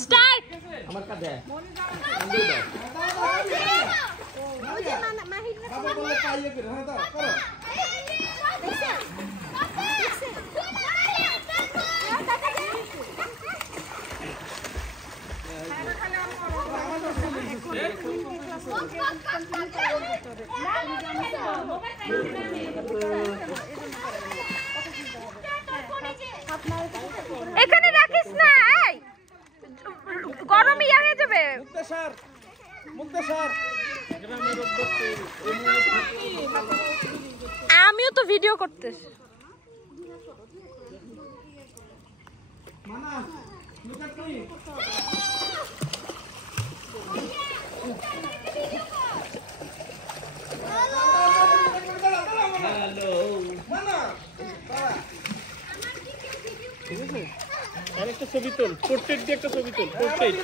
start আমার কাছে ওই যে মাহির বাবা বলে পাইয়ে করে হ্যাঁ দাও করো এখানে রাখিস না এই গরম ইয়া হয়ে যাবে মুক্তেশ্বর গ্রামের উদ্যোক্তা আমিও তো ভিডিও করতেছি মানা লুক এট মি হ্যালো মানা ঠিক আছে আরেকটা ছবি তোল পোর্ট্রেট দিয়ে একটা ছবি তোল পোর্ট্রেট